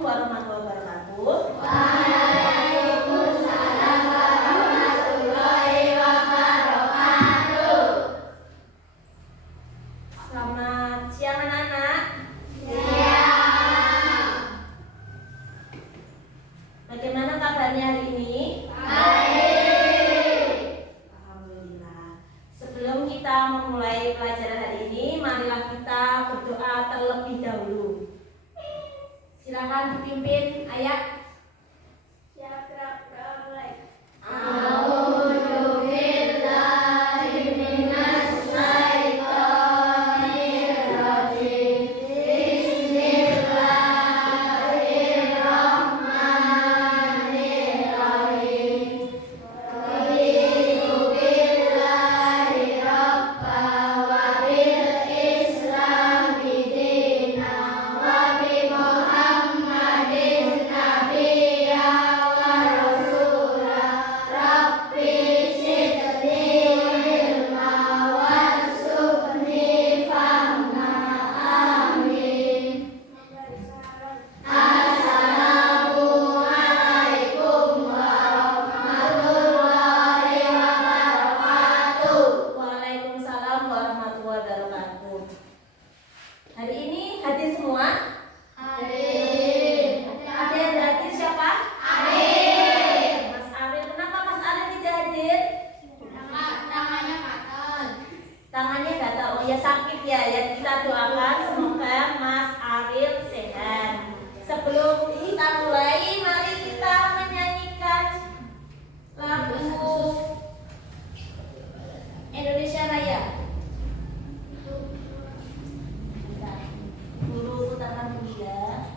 warahmatullahi wabarakatuh. Waalaikumsalam warahmatullahi wabarakatuh. Selamat siang anak-anak. Siang. Bagaimana kabarnya hari ini? Baik. Alhamdulillah. Sebelum kita memulai pelajaran hari ini, marilah kita berdoa terlebih dahulu. Silakan dipimpin ayat. Hari ini hadir semua? Hadir. Ada yang hadir siapa? Hadir. Mas Ariel. Kenapa Mas Ariel tidak hadir? Tangannya gatal. Tangannya gatal. Oh ya, sakit ya. Ya kita doakan semoga Mas Ariel sehat. Sebelum kita mulai, mari kita menyanyikan lagu Indonesia Raya. Guru putarkan dulu ya.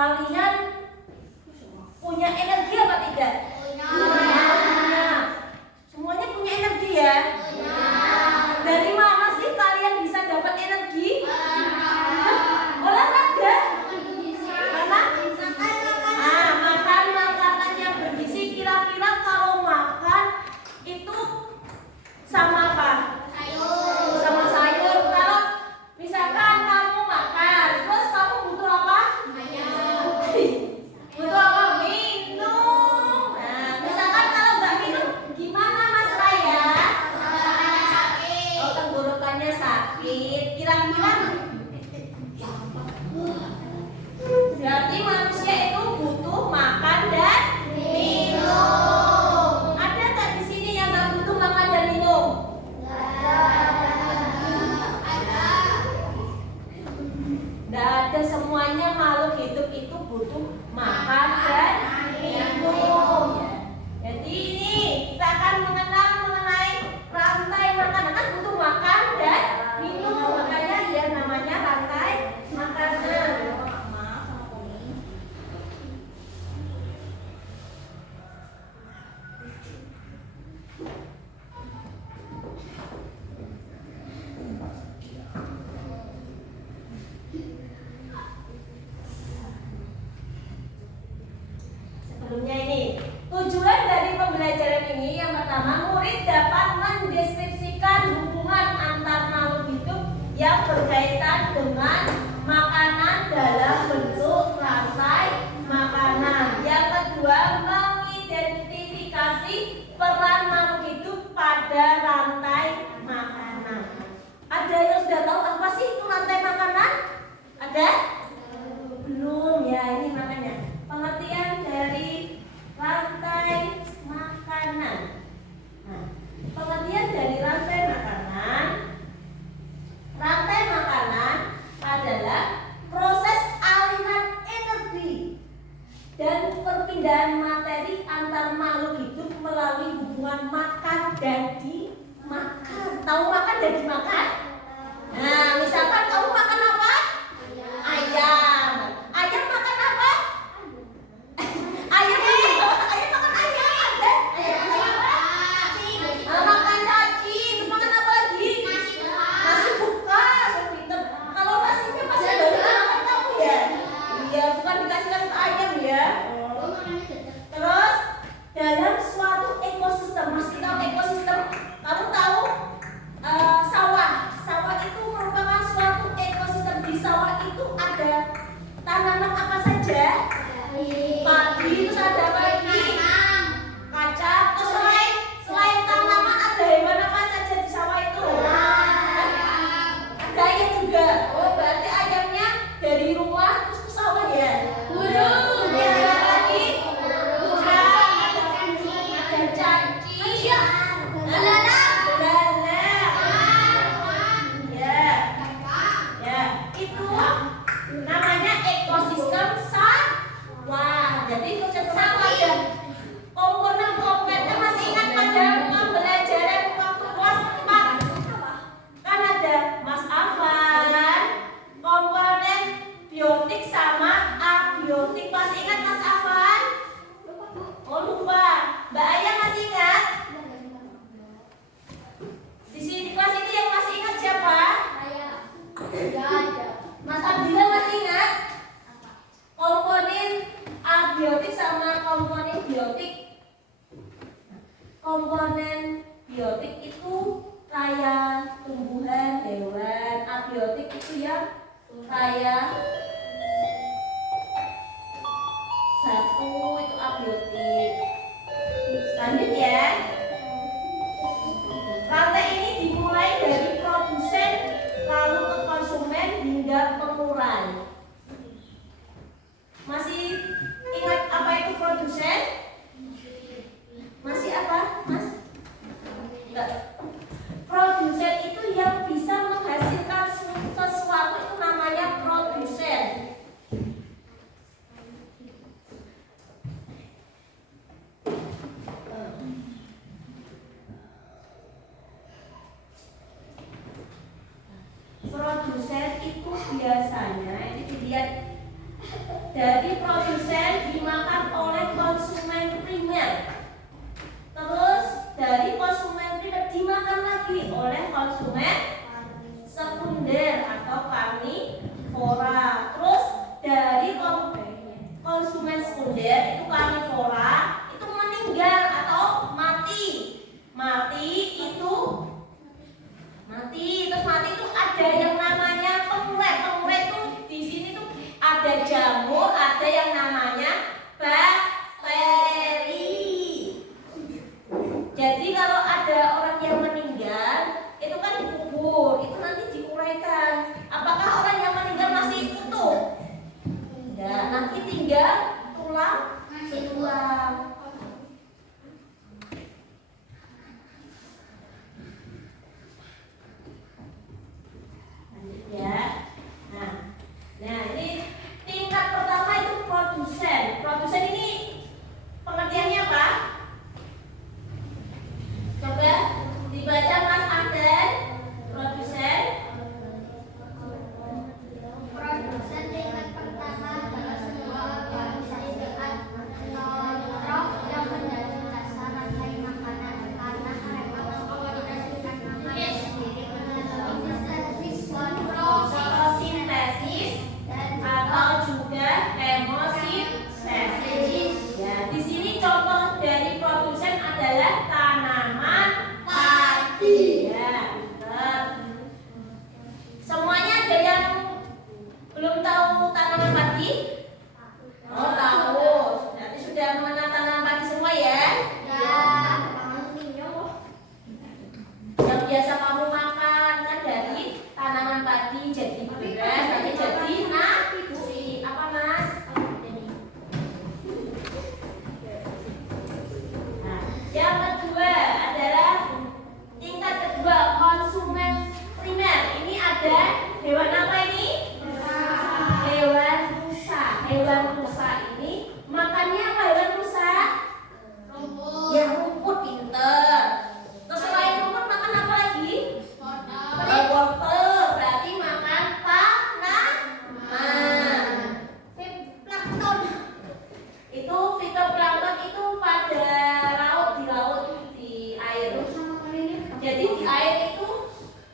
Kalian punya energi apa tidak? Punya. Semuanya punya energi ya? Dari mana sih kalian bisa dapat energi? Olahraga. Mana? Makan makanan yang bergizi. Kira-kira kalau makan itu sama apa? Sama sayur. Kalau misalkan kamu makan, terus kamu butuh apa? Butuh apa? Minum. Nah, misalkan kalau nggak minum, gimana Mas Raya? Oh, tenggorokannya sakit. Kira-kira berarti manusia itu butuh makan dan minum. Ada nggak di sini yang nggak butuh makan dan minum? Nggak ada, semuanya makhluk hidup itu butuh makan dan minum. Jadi ini kita akan mengenal mengenai rantai makanan, kan butuh makan dan minum, makanya dia namanya rantai makanan. Sebelumnya ini, tujuan dari pembelajaran ini yang pertama, murid dapat mendeskripsikan hubungan antar makhluk hidup yang berkaitan dengan makanan dalam bentuk rantai makanan. Yang kedua, mengidentifikasi peran makhluk hidup pada rantai makanan. Ada yang sudah tahu apa sih itu rantai makanan? Ada? Belum ya, ini makanya pengertian dari rantai makanan. Nah, pengertian dari rantai makanan. Rantai makanan adalah proses aliran energi dan perpindahan materi antar makhluk hidup melalui hubungan makan dan dimakan. Tahu makan dan dimakan? Nah, misalkan kamu makan apa? Ayam. Ayam makan apa? Ayam makan ayam ada. Makan cacing. Terus makan apa lagi? Nasi buka. Sepinter. Kalau nasinya masih baru makan kamu ya? Iya, bukan dikasihkan ke ayam ya. Terus dalam suatu ekosistem, masih tahu ekosistem? Kamu tahu sawah? Sawah itu merupakan suatu ekosistem. Di sawah itu ada tanaman apa saja? Padi, terus ada apa lagi? Kacang. Terus selain tanaman ada hewan apa saja di sawah itu? Ada ayam juga. Oh, berarti ayamnya dari rumah terus ke sawah ya? Burung. Ya, ada apa lagi? Burung. Ada cacing. Belalang. Ya, itu namanya ekosistem sawah. Jadi ekosistem sawah ada komponen-komponennya. Masih ingat pada pembelajaran waktu kelas 4? Kan ada Mas Afan, komponen biotik sama abiotik. Masih ingat Mas Afan? Oh, lupa. Mbak Ayah masih ingat? Di sini di kelas ini yang masih ingat siapa? Mas Abdillah masih ingat? Komponen abiotik sama komponen biotik. Komponen biotik itu kayak tumbuhan, hewan. Abiotik itu yang kayak satu, itu abiotik. Lanjut ya. Rantai ini dimulai dari produsen lalu ke konsumen hingga pengurai. Masih ingat apa itu produsen? Masih apa, Mas? Enggak. Produsen itu yang bisa menghasilkan sesuatu, itu namanya produsen. Produsen itu biasanya, ini dilihat dari produsen dimakan oleh konsumen primer. Terus dari konsumen primer dimakan lagi oleh konsumen sekunder atau karnivora. Terus dari konsumen sekunder itu karnivora itu meninggal atau mati. Terus mati itu ada yang namanya penguret. Penguret itu di sini tuh ada jamur, ada yang namanya bakteri. Jadi kalau ada orang yang meninggal itu kan dikubur, itu nanti diuraikan. Apakah orang yang meninggal masih utuh? Enggak, nanti tinggal tulang. Ya. Nah, ini tingkat pertama itu produsen. Produsen ini pengertiannya apa? Coba dibaca Mas Anden. Produsen. Produsen tingkat pertama adalah sebuah organisasi non-profit yang menjadi dasar rantai makanan karena mereka mengkomunikasikan makanan sendiri melalui Fotosintesis atau juga hemosintesis. Ya, di sini contoh dari produsen adalah tanaman padi. Ya, betul. Semuanya ada yang belum tahu tanaman padi? Oh, tahu. Berarti sudah mengenal tanaman padi semua ya? Yang biasa kamu makan kan dari tanaman padi jadi beras, nanti jadi nasi. Apa Mas? Nah, yang kedua adalah tingkat kedua konsumen primer. Ini ada hewan apa ini? Hewan rusa. Hewan rusa ini makannya apa hewan rusa? Ya rumput, pinter. Terus selain rumput makan apa lagi? Wortel, berarti makan tanaman. Fitoplankton. Itu fitoplankton itu pada laut, di air. Jadi di air itu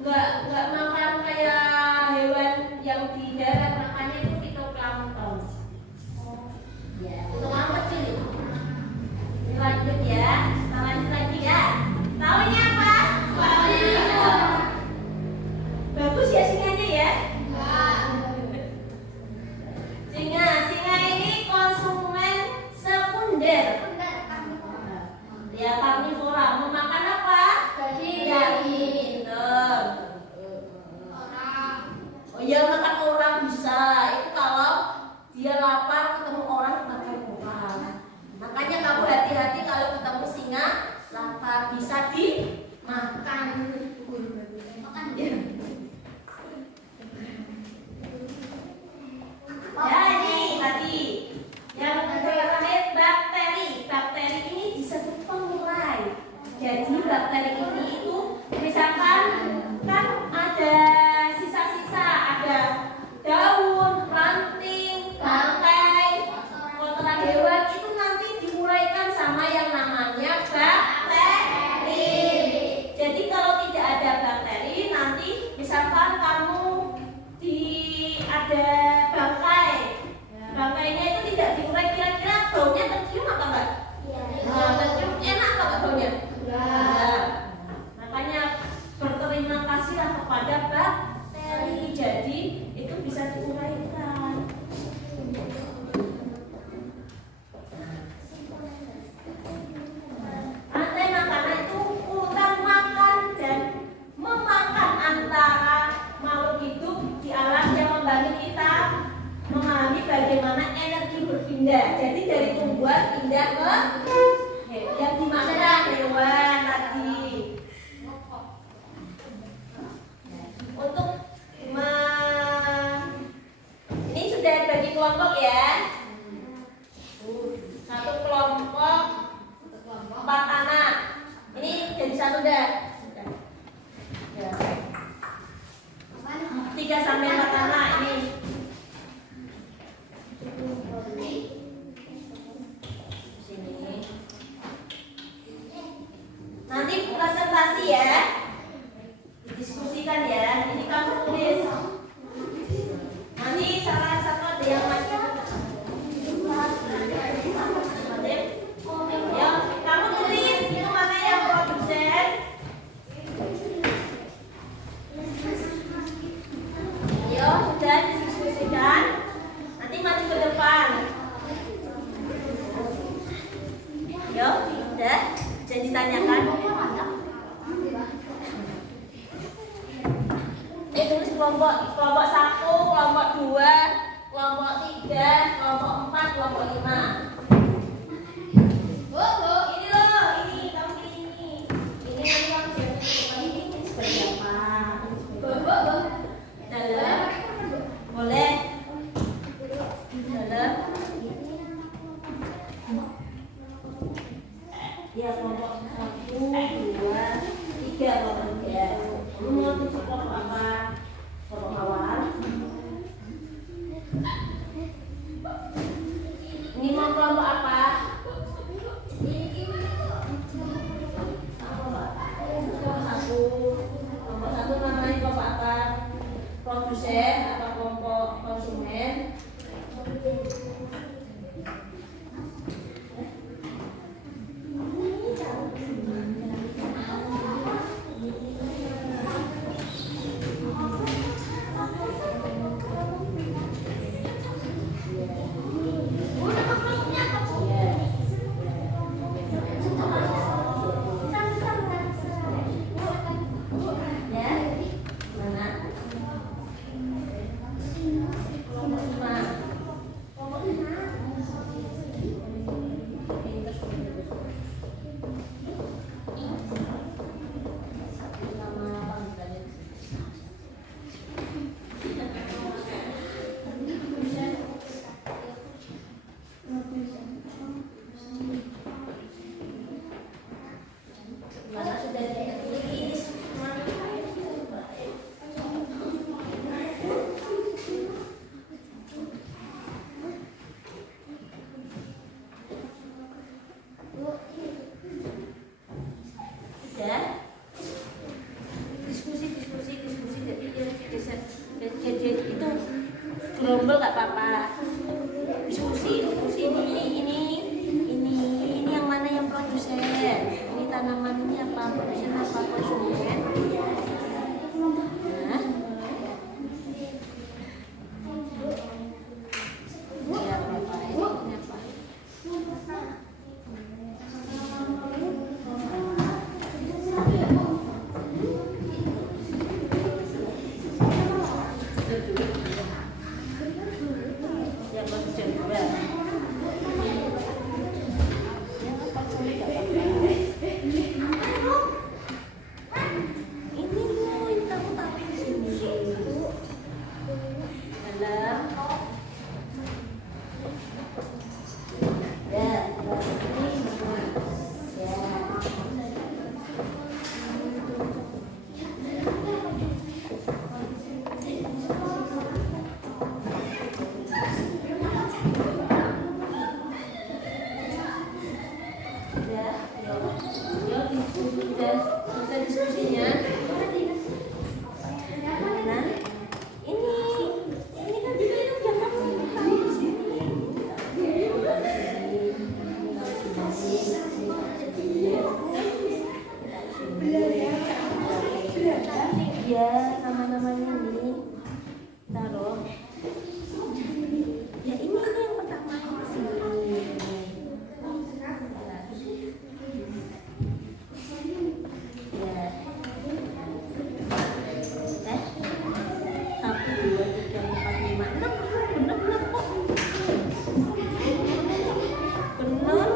nggak makan kayak hewan yang di darat, makannya itu fitoplankton. Ya, untuk yang kecil itu. Lanjut ya, kita lanjut lagi ya. Tahu ini apa? Bagus ya singanya ya. Singa ini konsumen sekunder. Ya, karnivora. Memakan apa? Daging. Oh iya, makan orang bisa. Itu kalau dia lapar ketemu orang makan orang. Makanya kamu hati-hati kalau ketemu singa lapar, bisa dimakan. Ya, ini tadi yang terakhir bakteri. Bakteri ini disebut pengurai. Jadi bakteri ini itu misalkan kan ada sisa-sisa, ada daun, ranting, bangkai, kotoran hewan, itu nanti diuraikan sama yang namanya bakteri. Jadi kalau tidak ada bakteri, nanti misalkan kamu ada bangkainya itu tidak diurai, kira-kira baunya tercium apa enggak? Nah, tercium enak apa enggak baunya? Enggak. Makanya berterima kasihlah kepada bakteri, jadi itu bisa diuraikan. Rantai makanan itu urutan makan dan memakan antara makhluk hidup di alam yang membantu kita memahami bagaimana energi berpindah. Jadi dari tumbuhan pindah ke yang dimana hewan tadi. Untuk ini sudah bagi kelompok ya. Satu kelompok 4 anak. Ini jadi satu dah. 3 sampai 4 anak ini. kelompok 1, kelompok 2, kelompok 3, kelompok 4, kelompok 5. Bu, ini loh, ini kamu di sini. Ini yang ini sebagai apa? Bu. Dalam. Boleh. Dalam. Ya, kelompok 1, 2, 3 kelompok 3. Kamu mau tutup kelompok apa? Kelompok awal. Ini mau kelompok apa? Kelompok 1 namanya kelompok apa? Produsen atau kelompok konsumen? Jadi itu gerombol nggak apa-apa. Diskusi ini yang mana yang produsen? Ini tanamannya apa? Produsen apa? Konsumen? Nah. Ya, apa? Ini apa? Ya, nama-namanya ini taruh. Ya ini yang pertama sini. Ya. 1, 2, 3, 4, 5, 6. Bener kok. Bener.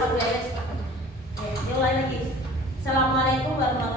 cepat beres. Mulai lagi. Assalamualaikum warahmatullahi